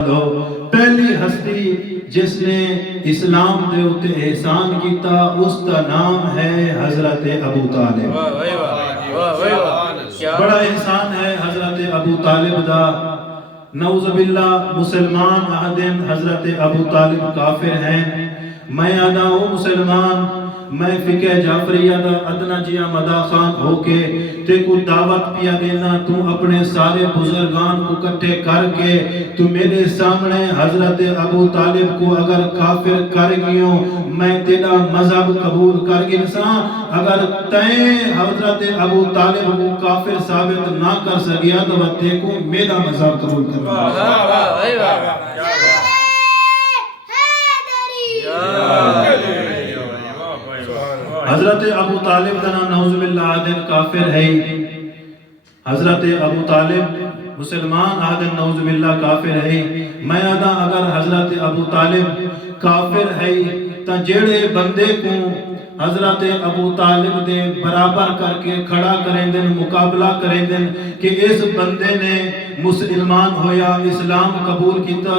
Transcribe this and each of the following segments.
پہلی ہستی جس نے اسلام دے اتے احسان کیتا اس کا نام ہے حضرت ابو طالب۔ بڑا احسان ہے حضرت ابو طالب دا۔ نعوذ باللہ مسلمان آدم حضرت ابو طالب کافر ہیں، میں آدھا ہوں مسلمان، میں فقہ جعفریہ دا ادنا جیا مدا خان ہو کے تے کو دعوت پیا دینا، تو اپنے سارے بزرگان کو کٹھے کر کے تو میرے سامنے حضرت ابو طالب کو اگر کافر کر گیوں میں تیرا مذہب قبول کر گنساں، اگر تین حضرت ابو طالب کو کافر ثابت نہ کر سکیا تو وہ تے کو میرا مذہب قبول کر حضرت ابو طالب دنا نعوذ باللہ آدن کافر ہے، حضرت ابو طالب مسلمان آدن نعوذ باللہ کافر ہے۔ میں آدھا اگر حضرت ابو طالب کافر ہے تا جیڑے بندے کو حضرت ابو طالب دے برابر کر کے کھڑا کریں دن، مقابلہ کریں دن کہ اس بندے نے مسلمان ہویا، اسلام قبول کیتا،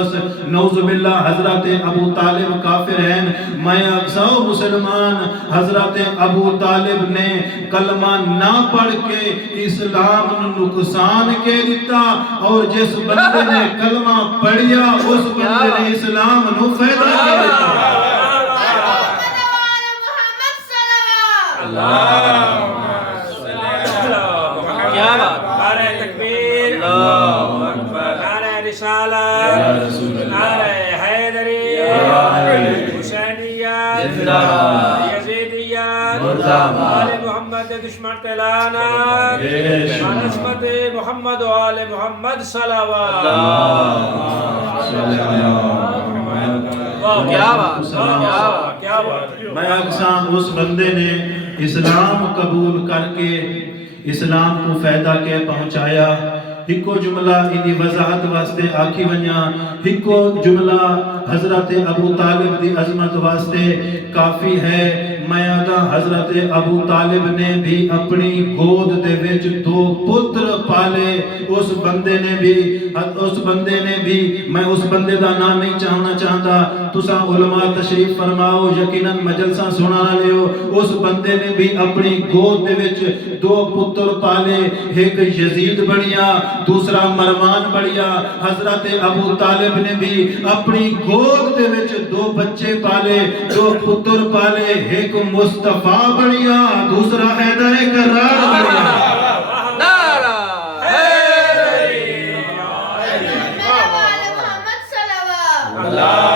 نعوذ باللہ حضرت ابو طالب کافر ہیں۔ میں اکساؤ مسلمان حضرت ابو طالب نے کلمہ نہ پڑھ کے اسلام نقصان کے دیتا، اور جس بندے نے کلمہ پڑھیا اس بندے نے اسلام نو فائدہ کے دیتا۔ کیا بات، نعرہ تکبیر، اللہ اکبر، نعرہ رسالت، نعرہ حیدری، حسینیت، یزیدیت، آل محمد دشمن تلانا، نسبت محمد و آل محمد صلوات۔ کیا بات، کیا بات۔ میں اکساں اس بندے نے اسلام قبول کر کے اسلام کو فائدہ کے پہنچایا۔ ہکو جملہ انہی وضاحت واسطے آکھی ونیا، ہکو جملہ حضرت ابو طالب دی عظمت واسطے کافی ہے۔ میں آدھا حضرت ابو طالب نے بھی اپنی گود دے وچ دو پتر پالے، اس بندے نے بھی میں اس بندے دا نام نہیں چاہنا چاہتا، تساں علماء تشریف فرماؤ، یقیناً مجلساں سنانا لیو۔ اس بندے نے بھی اپنی گود دے وچ دو پتر پالے، ایک یزید بڑھیا دوسرا مروان بڑھیا۔ حضرت ابو طالب نے بھی اپنی گود دے وچ دو بچے پالے، دو پتر پالے، ایک مصطفیٰ بڑھیا دوسرا حیدر کرار بڑھیا۔ نعرہ حیدری، محمد صلوات۔ اللہ